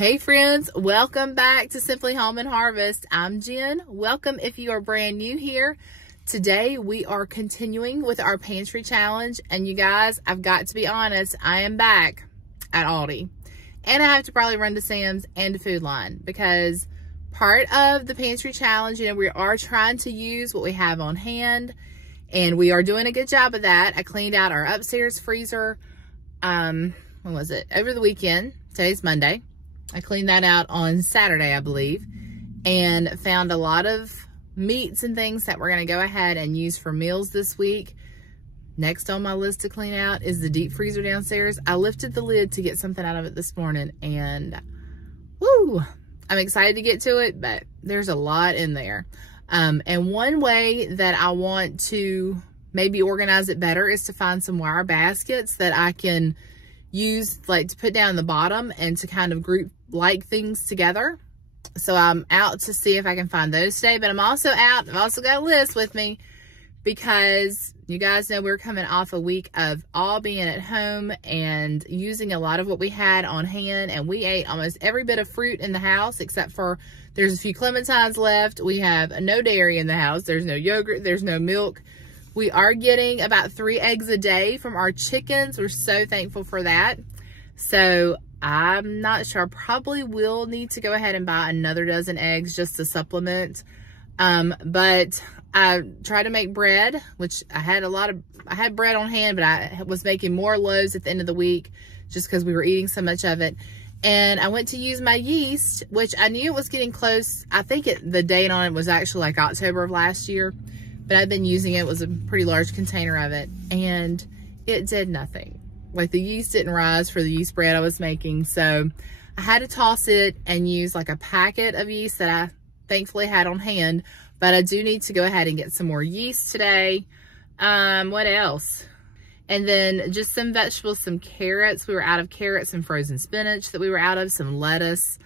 Hey friends, welcome back to Simply Home and Harvest. I'm Jen. Welcome if you are brand new here. Today we are continuing with our pantry challenge, and you guys, I've got to be honest, I am back at Aldi. And I have to probably run to Sam's and to Food Line because part of the pantry challenge, we are trying to use what we have on hand, and we are doing a good job of that. I cleaned out our upstairs freezer, when was it? Over the weekend. Today's Monday. I cleaned that out on Saturday, I believe, and found a lot of meats and things that we're going to go ahead and use for meals this week. Next on my list to clean out is the deep freezer downstairs. I lifted the lid to get something out of it this morning, and woo, I'm excited to get to it, but there's a lot in there. And one way that I want to maybe organize it better is to find some wire baskets that I can use, like, to put down the bottom and to kind of group like things together. So I'm out to see if I can find those today, but I'm also out. I've also got a list with me because you guys know we're coming off a week of all being at home and using a lot of what we had on hand, and we ate almost every bit of fruit in the house except for there's a few clementines left. We have no dairy in the house. There's no yogurt. There's no milk. We are getting about 3 eggs a day from our chickens. We're so thankful for that. So I'm not sure. I probably will need to go ahead and buy another dozen eggs just to supplement. But I tried to make bread, which I had bread on hand, but I was making more loaves at the end of the week just because we were eating so much of it. And I went to use my yeast, which I knew it was getting close. I think the date on it was actually like October of last year, but I've been using it. It was a pretty large container of it, and it did nothing. Like, the yeast didn't rise for the yeast bread I was making. So I had to toss it and use like a packet of yeast that I thankfully had on hand. But I do need to go ahead and get some more yeast today. What else? And then just some vegetables, some carrots. We were out of carrots and frozen spinach that we were out of, some lettuce.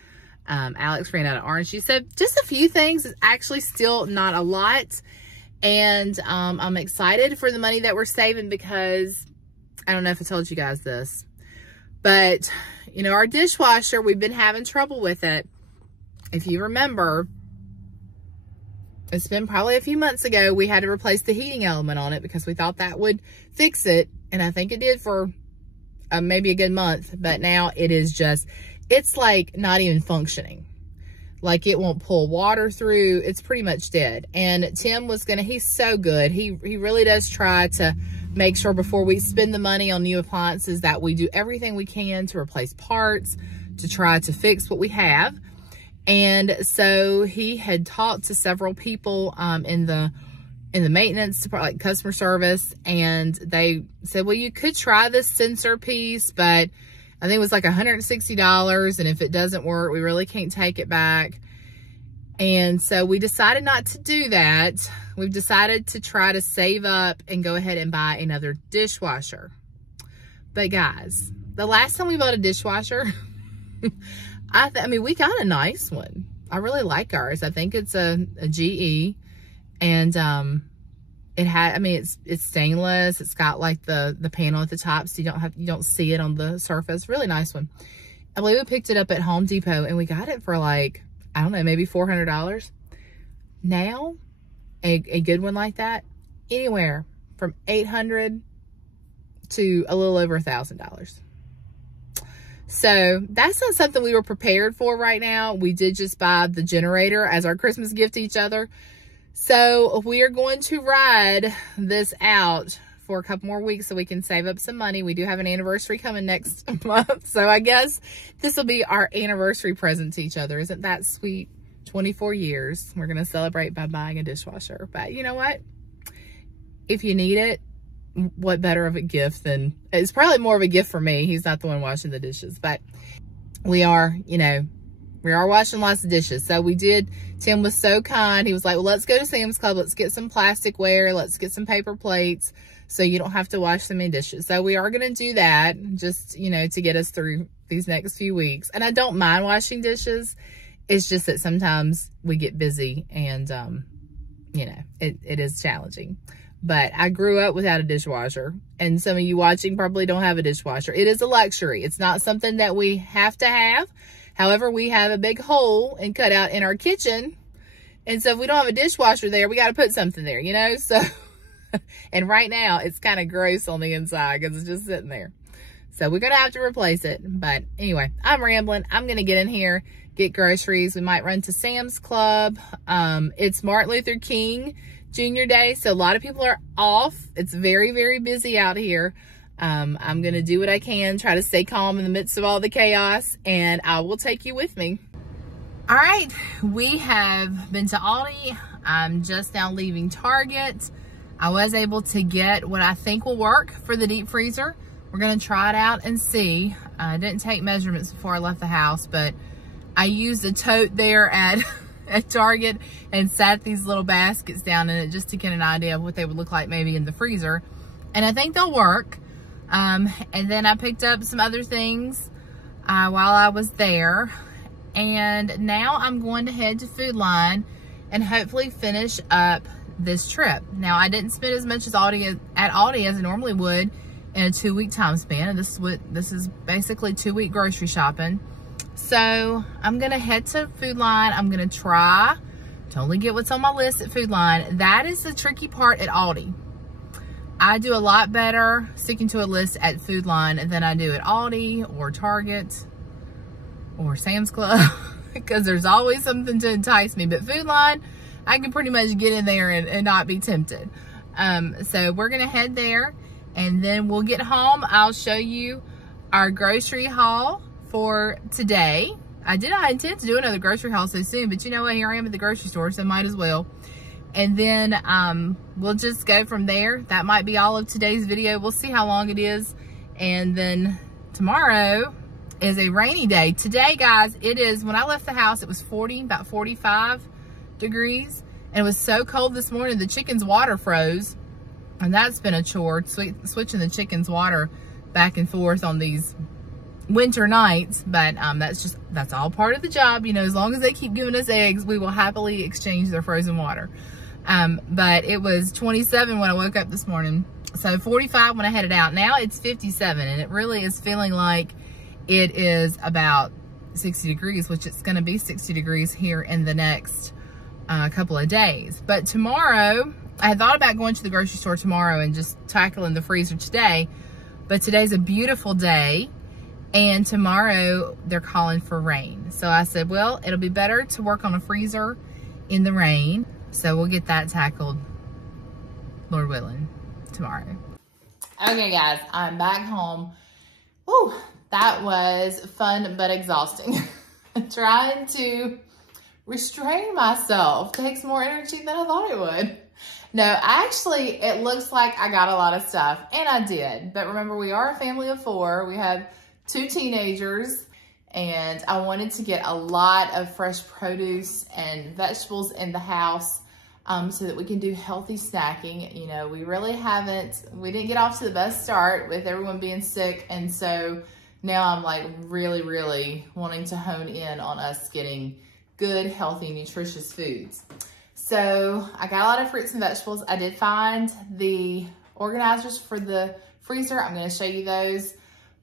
Alex ran out of orange juice. So just a few things. It's actually still not a lot. And I'm excited for the money that we're saving because I don't know if I told you guys this, but our dishwasher, we've been having trouble with it. If you remember, it's been probably a few months ago, we had to replace the heating element on it because we thought that would fix it. And I think it did for maybe a good month, but now it's like not even functioning. Like, it won't pull water through. It's pretty much dead. And Tim was he's so good. He really does try to make sure before we spend the money on new appliances that we do everything we can to replace parts, to try to fix what we have. And so he had talked to several people in the maintenance department, like customer service, and they said, well, you could try this sensor piece, but I think it was like $160, and if it doesn't work, we really can't take it back. And so we decided not to do that. We've decided to try to save up and go ahead and buy another dishwasher. But guys, the last time we bought a dishwasher, I mean, we got a nice one. I really like ours. I think it's a GE, and it's stainless. It's got like the panel at the top, so you don't see it on the surface. Really nice one. I believe we picked it up at Home Depot, and we got it for like, I don't know, maybe $400. Now, a good one like that, anywhere from $800 to a little over $1,000. So that's not something we were prepared for right now. We did just buy the generator as our Christmas gift to each other. So we are going to ride this out for a couple more weeks so we can save up some money. We do have an anniversary coming next month. So I guess this will be our anniversary present to each other. Isn't that sweet? 24 years. We're going to celebrate by buying a dishwasher. But you know what? If you need it, what better of a gift than, it's probably more of a gift for me. He's not the one washing the dishes, but we are washing lots of dishes. So we did. Tim was so kind. He was like, well, let's go to Sam's Club. Let's get some plasticware. Let's get some paper plates so you don't have to wash so many dishes. So we are going to do that just, to get us through these next few weeks. And I don't mind washing dishes. It's just that sometimes we get busy and, it is challenging. But I grew up without a dishwasher, and some of you watching probably don't have a dishwasher. It is a luxury. It's not something that we have to have. However, we have a big hole and cutout in our kitchen. And so if we don't have a dishwasher there, we got to put something there, you know? So, and right now it's kind of gross on the inside because it's just sitting there. So we're going to have to replace it. But anyway, I'm rambling. I'm going to get in here, get groceries. We might run to Sam's Club. It's Martin Luther King Jr. Day. So a lot of people are off. It's very, very busy out here. I'm going to do what I can, try to stay calm in the midst of all the chaos, and I will take you with me. All right, we have been to Aldi. I'm just now leaving Target. I was able to get what I think will work for the deep freezer. We're going to try it out and see. I didn't take measurements before I left the house, but I used a tote there at Target and sat these little baskets down in it just to get an idea of what they would look like maybe in the freezer. And I think they'll work. And then I picked up some other things while I was there. And now I'm going to head to Food Line and hopefully finish up this trip. Now, I didn't spend as much at Aldi as I normally would in a 2-week time span. And this is basically 2-week grocery shopping. So I'm going to head to Food Line. I'm going to try to only get what's on my list at Food Line. That is the tricky part at Aldi. I do a lot better sticking to a list at Food Line than I do at Aldi or Target or Sam's Club because there's always something to entice me. But Food Line, I can pretty much get in there and not be tempted. So we're going to head there, and then we'll get home. I'll show you our grocery haul for today. I did not intend to do another grocery haul so soon, but you know what? Here I am at the grocery store, so might as well. And then we'll just go from there. That might be all of today's video. We'll see how long it is. And then tomorrow is a rainy day. Today, guys, it is, when I left the house, it was 40, about 45 degrees. And it was so cold this morning, the chicken's water froze. And that's been a chore, switching the chicken's water back and forth on these winter nights. But that's all part of the job. You know, as long as they keep giving us eggs, we will happily exchange their frozen water. But it was 27 when I woke up this morning. So 45 when I headed out. Now it's 57, and it really is feeling like it is about 60 degrees, which it's going to be 60 degrees here in the next couple of days. But tomorrow, I had thought about going to the grocery store tomorrow and just tackling the freezer today. But today's a beautiful day, and tomorrow they're calling for rain. So I said, well, it'll be better to work on a freezer in the rain. So we'll get that tackled, Lord willing, tomorrow. Okay, guys, I'm back home. Whew, that was fun but exhausting. Trying to restrain myself takes more energy than I thought it would. No, actually, it looks like I got a lot of stuff, and I did. But remember, we are a family of 4. We have 2 teenagers, and I wanted to get a lot of fresh produce and vegetables in the house so that we can do healthy snacking. You know, we didn't get off to the best start with everyone being sick, and so now I'm like really, really wanting to hone in on us getting good, healthy, nutritious foods. So I got a lot of fruits and vegetables. I did find the organizers for the freezer. I'm going to show you those.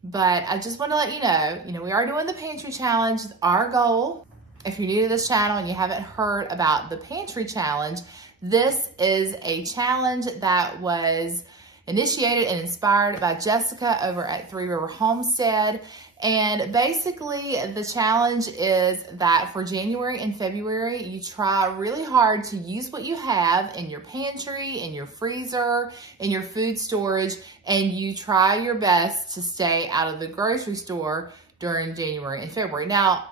But I just want to let you know, we are doing the Pantry Challenge. Our goal, if you're new to this channel and you haven't heard about the Pantry Challenge, this is a challenge that was initiated and inspired by Jessica over at Three River Homestead. And basically, the challenge is that for January and February, you try really hard to use what you have in your pantry, in your freezer, in your food storage, and you try your best to stay out of the grocery store during January and February. Now,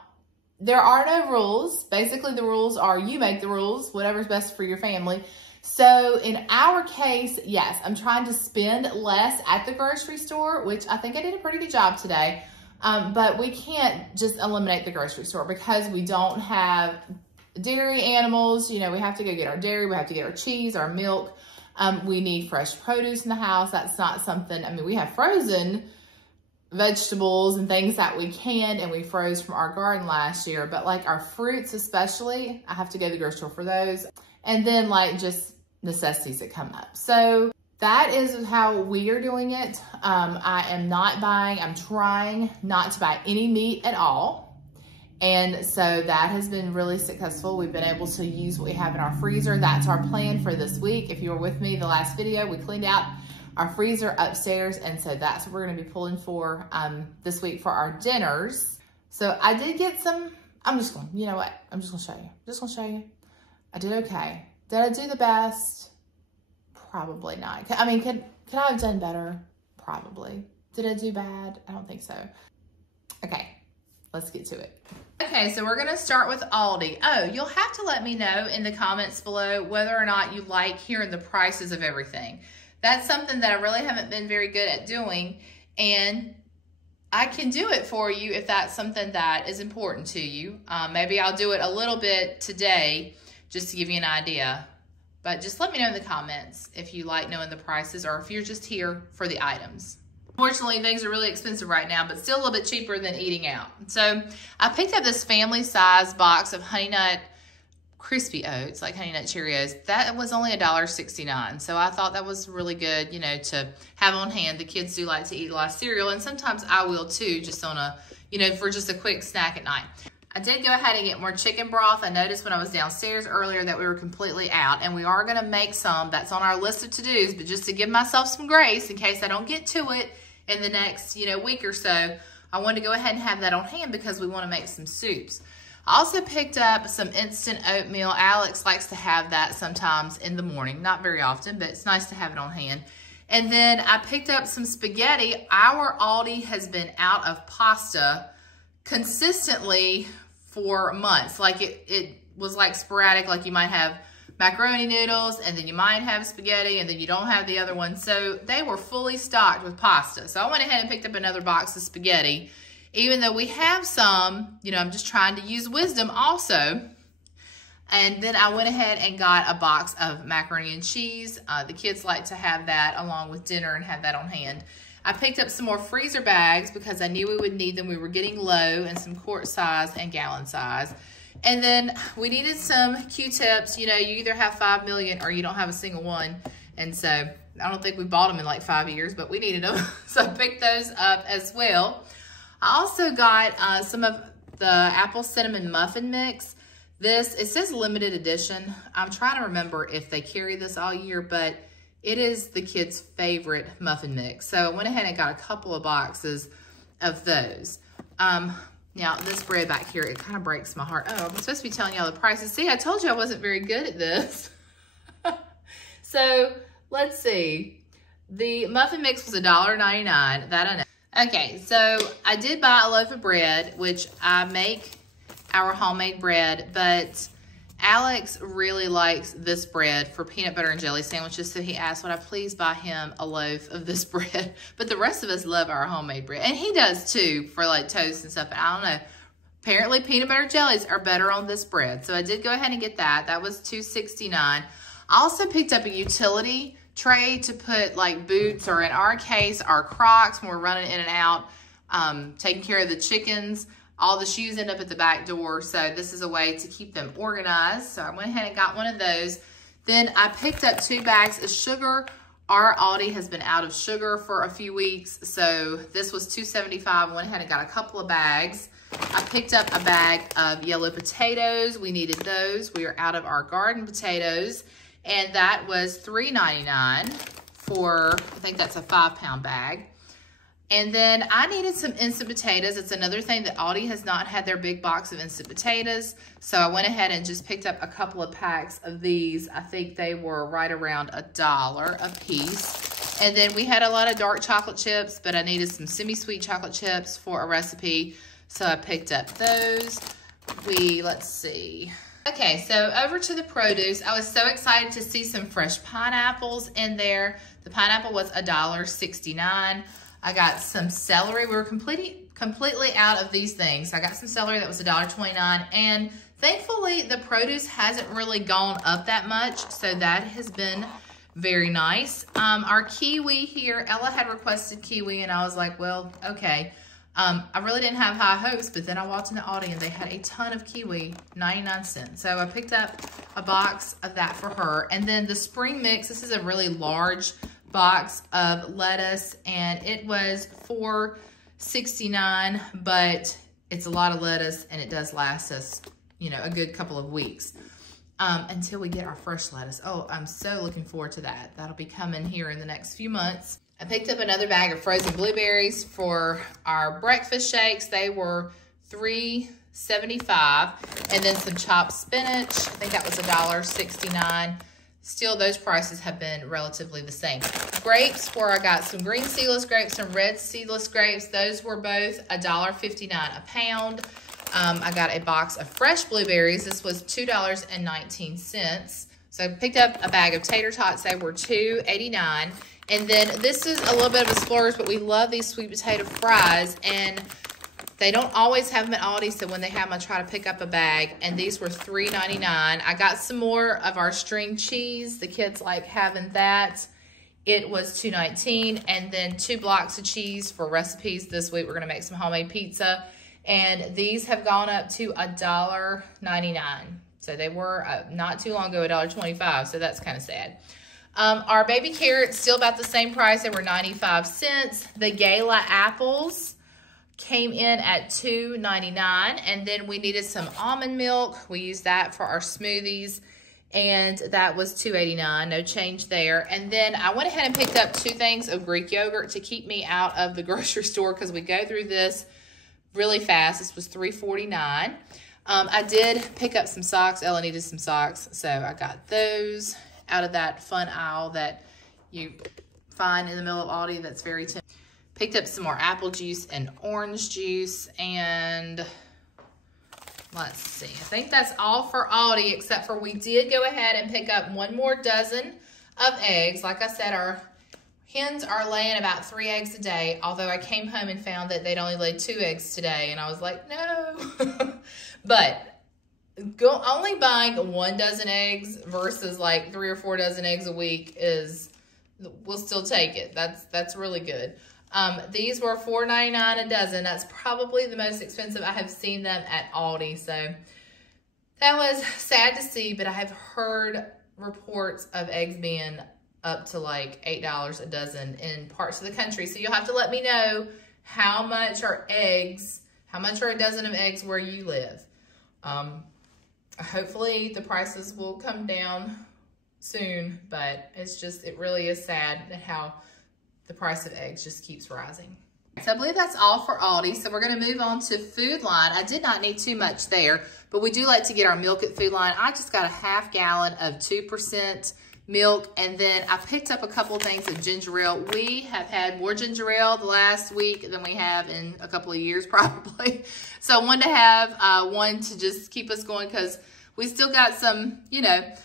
there are no rules. Basically, the rules are you make the rules, whatever's best for your family. So in our case, yes, I'm trying to spend less at the grocery store, which I think I did a pretty good job today. But we can't just eliminate the grocery store because we don't have dairy animals. You know, we have to go get our dairy. We have to get our cheese, our milk. We need fresh produce in the house. That's not something, I mean, we have frozen vegetables and things that we can, and we froze from our garden last year. But like our fruits especially, I have to go to the grocery store for those. And then like just necessities that come up. So that is how we are doing it. I'm trying not to buy any meat at all. And so that has been really successful. We've been able to use what we have in our freezer. That's our plan for this week. If you were with me the last video, we cleaned out our freezer upstairs. And so that's what we're gonna be pulling for this week for our dinners. So I did get some, you know what? I'm just gonna show you. I did okay. Did I do the best? Probably not. I mean, could I have done better? Probably. Did I do bad? I don't think so. Okay, let's get to it. Okay, so we're gonna start with Aldi. Oh, you'll have to let me know in the comments below whether or not you like hearing the prices of everything. That's something that I really haven't been very good at doing, and I can do it for you if that's something that is important to you. Maybe I'll do it a little bit today just to give you an idea. But just let me know in the comments if you like knowing the prices or if you're just here for the items. Unfortunately, things are really expensive right now, but still a little bit cheaper than eating out. So I picked up this family size box of Honey Nut Crispy Oats, like Honey Nut Cheerios. That was only $1.69. So I thought that was really good, you know, to have on hand. The kids do like to eat a lot of cereal, and sometimes I will too, just on a, you know, for just a quick snack at night. I did go ahead and get more chicken broth. I noticed when I was downstairs earlier that we were completely out, and we are gonna make some. That's on our list of to-dos, but just to give myself some grace in case I don't get to it in the next, you know, week or so, I wanted to go ahead and have that on hand because we want to make some soups. I also picked up some instant oatmeal. Alex likes to have that sometimes in the morning. Not very often, but it's nice to have it on hand. And then I picked up some spaghetti. Our Aldi has been out of pasta consistently for months. Like it was like sporadic, like you might have macaroni noodles, and then you might have spaghetti, and then you don't have the other one. So they were fully stocked with pasta. So I went ahead and picked up another box of spaghetti. Even though we have some, you know, I'm just trying to use wisdom also. And then I went ahead and got a box of macaroni and cheese. The kids like to have that along with dinner and have that on hand. I picked up some more freezer bags because I knew we would need them. We were getting low, and some quart size and gallon size. And then we needed some Q-tips. You know, you either have 5 million or you don't have a single one. And so I don't think we bought them in like 5 years, but we needed them. So I picked those up as well. I also got some of the apple cinnamon muffin mix. This, it says limited edition. I'm trying to remember if they carry this all year, but it is the kids' favorite muffin mix. So I went ahead and got a couple of boxes of those. Now, this bread back here, it kind of breaks my heart. Oh, I'm supposed to be telling y'all the prices. See, I told you I wasn't very good at this. So, let's see. The muffin mix was $1.99. That I know. Okay, so I did buy a loaf of bread, which I make our homemade bread, but Alex really likes this bread for peanut butter and jelly sandwiches, so he asked would I please buy him a loaf of this bread. But the rest of us love our homemade bread, and he does too for like toast and stuff. I don't know. Apparently peanut butter jellies are better on this bread, so I did go ahead and get that. That was $2.69. I also picked up a utility tray to put like boots, or in our case, our Crocs when we're running in and out, taking care of the chickens. All the shoes end up at the back door, so this is a way to keep them organized. So I went ahead and got one of those. Then I picked up 2 bags of sugar. Our Aldi has been out of sugar for a few weeks, so this was $2.75. I went ahead and got a couple of bags. I picked up a bag of yellow potatoes. We needed those. We are out of our garden potatoes, and that was $3.99 for, I think that's a 5-pound bag. And then I needed some instant potatoes. It's another thing that Aldi has not had their big box of instant potatoes. So I went ahead and just picked up a couple of packs of these. I think they were right around $1 a piece. And then we had a lot of dark chocolate chips, but I needed some semi-sweet chocolate chips for a recipe. So I picked up those. Let's see. Okay, so over to the produce. I was so excited to see some fresh pineapples in there. The pineapple was $1.69. I got some celery. We were completely out of these things. I got some celery that was $1.29, and thankfully the produce hasn't really gone up that much, so that has been very nice. Our kiwi here, Ella had requested kiwi, and I was like, well, okay. I really didn't have high hopes, but then I walked into Aldi and they had a ton of kiwi, 99 cents. So I picked up a box of that for her. And then the spring mix, this is a really large box of lettuce, and it was $4.69, but it's a lot of lettuce, and it does last us, you know, a good couple of weeks until we get our fresh lettuce. Oh, I'm so looking forward to that. That'll be coming here in the next few months. I picked up another bag of frozen blueberries for our breakfast shakes. They were $3.75, and then some chopped spinach. I think that was $1.69. Still, those prices have been relatively the same. Grapes, where I got some green seedless grapes, some red seedless grapes. Those were both $1.59 a pound. I got a box of fresh blueberries. This was $2.19. So I picked up a bag of tater tots. They were $2.89. And then this is a little bit of a splurge, but we love these sweet potato fries. And they don't always have them at Aldi, so when they have them, I try to pick up a bag. And these were $3.99. I got some more of our string cheese. The kids like having that. It was $2.19. And then 2 blocks of cheese for recipes this week. We're going to make some homemade pizza. And these have gone up to $1.99. So they were not too long ago $1.25. So that's kind of sad. Our baby carrots still about the same price. They were 95 cents. The Gala apples came in at $2.99, and then we needed some almond milk. We used that for our smoothies, and that was $2.89. No change there. And then I went ahead and picked up 2 things of Greek yogurt to keep me out of the grocery store because we go through this really fast. This was $3.49. I did pick up some socks. Ella needed some socks, so I got those out of that fun aisle that you find in the middle of Aldi that's very tempting. Picked up some more apple juice and orange juice, and let's see. I think that's all for Aldi, except for we did go ahead and pick up 1 more dozen of eggs. Like I said, our hens are laying about 3 eggs a day, although I came home and found that they'd only laid 2 eggs today, and I was like, no. But only buying 1 dozen eggs versus like 3 or 4 dozen eggs a week we'll still take it. That's really good. These were $4.99 a dozen. That's probably the most expensive I have seen them at Aldi. So that was sad to see, but I have heard reports of eggs being up to like $8 a dozen in parts of the country. So you'll have to let me know how much are a dozen of eggs where you live. Hopefully the prices will come down soon, but it really is sad that how the price of eggs just keeps rising. So I believe that's all for Aldi. So we're going to move on to Food Line. I did not need too much there, but we do like to get our milk at Food Line. I just got a half gallon of 2% milk, and then I picked up a couple of things of ginger ale. We have had more ginger ale the last week than we have in a couple of years probably. So I wanted to have one to just keep us going because we still got some,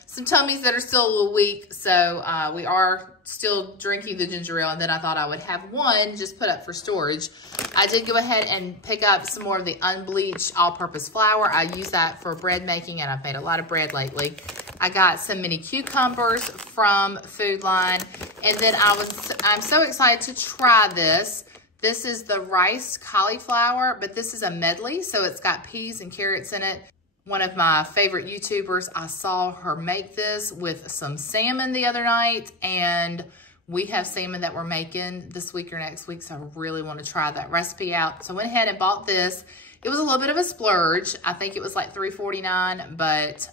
some tummies that are still a little weak. So we are still drinking the ginger ale, and then I thought I would have one just put up for storage. I did go ahead and pick up some more of the unbleached all-purpose flour. I use that for bread making, and I've made a lot of bread lately. I got some mini cucumbers from Food Line, and then I'm so excited to try this. This is the rice cauliflower, but this is a medley, so it's got peas and carrots in it. One of my favorite YouTubers, I saw her make this with some salmon the other night, and we have salmon that we're making this week or next week, so I really want to try that recipe out. So I went ahead and bought this. It was a little bit of a splurge. I think it was like $3.49, but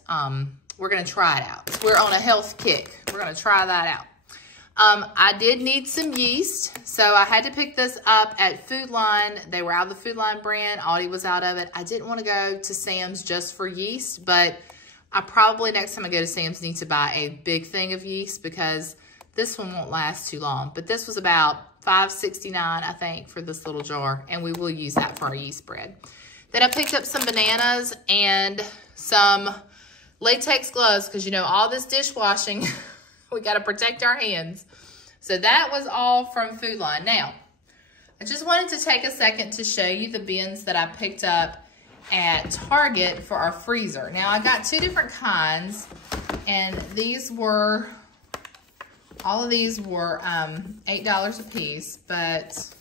we're going to try it out. We're on a health kick. We're going to try that out. I did need some yeast, so I had to pick this up at Food Line. They were out of the Food Line brand. Aldi was out of it. I didn't want to go to Sam's just for yeast, but I probably next time I go to Sam's need to buy a big thing of yeast because this one won't last too long. But this was about $5.69, I think, for this little jar, and we will use that for our yeast bread. Then I picked up some bananas and some latex gloves because, all this dishwashing, we got to protect our hands. So that was all from Food Line. Now, I just wanted to take a second to show you the bins that I picked up at Target for our freezer. Now, I got 2 different kinds, and all of these were $8 a piece, but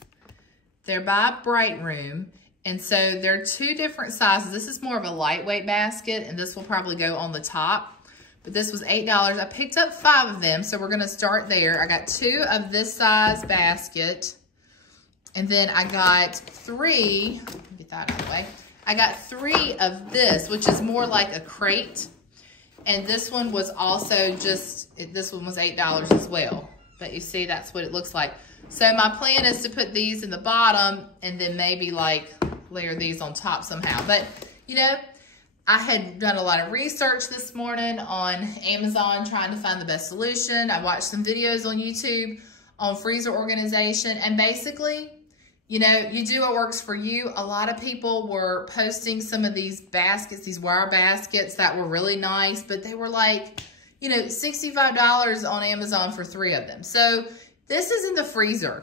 they're by Bright Room. And so they're 2 different sizes. This is more of a lightweight basket, and this will probably go on the top. But this was $8. I picked up 5 of them, so we're going to start there. I got 2 of this size basket. And then I got 3, let me get that out of the way. I got 3 of this, which is more like a crate. And this one was also this one was $8 as well. But you see, that's what it looks like. So my plan is to put these in the bottom and then maybe like layer these on top somehow. But you know, I had done a lot of research this morning on Amazon trying to find the best solution. I watched some videos on YouTube on freezer organization, and basically, you know, you do what works for you. A lot of people were posting some of these baskets, these wire baskets that were really nice, but they were like, you know, $65 on Amazon for 3 of them. So this is in the freezer.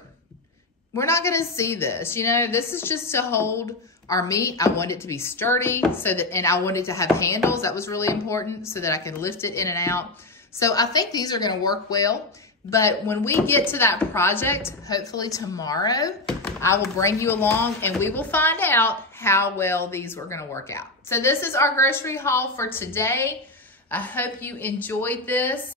We're not gonna see this, you know, this is just to hold our meat. I want it to be sturdy and I want it to have handles. That was really important so that I can lift it in and out. So I think these are gonna work well. But when we get to that project, hopefully tomorrow, I will bring you along and we will find out how well these were gonna work out. So this is our grocery haul for today. I hope you enjoyed this.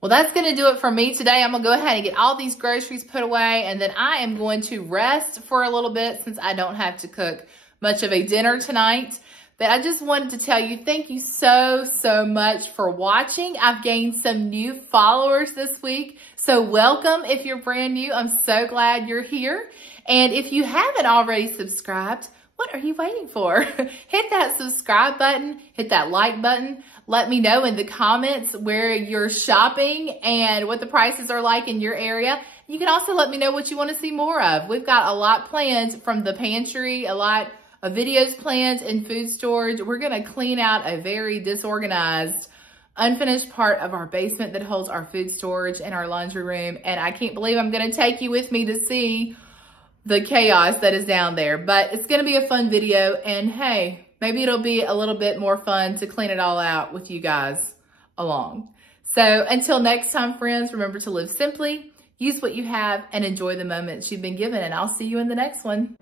Well, that's going to do it for me today. I'm going to go ahead and get all these groceries put away, and then I am going to rest for a little bit since I don't have to cook much of a dinner tonight. But I just wanted to tell you, thank you so much for watching. I've gained some new followers this week, so welcome if you're brand new. I'm so glad you're here. And if you haven't already subscribed, what are you waiting for? Hit that subscribe button, hit that like button. Let me know in the comments where you're shopping and what the prices are like in your area. You can also let me know what you want to see more of. We've got a lot planned from the pantry, a lot of videos planned in food storage. We're going to clean out a very disorganized, unfinished part of our basement that holds our food storage and our laundry room. And I can't believe I'm going to take you with me to see the chaos that is down there. But it's going to be a fun video. And hey, maybe it'll be a little bit more fun to clean it all out with you guys along. So until next time, friends, remember to live simply, use what you have, and enjoy the moments you've been given. And I'll see you in the next one.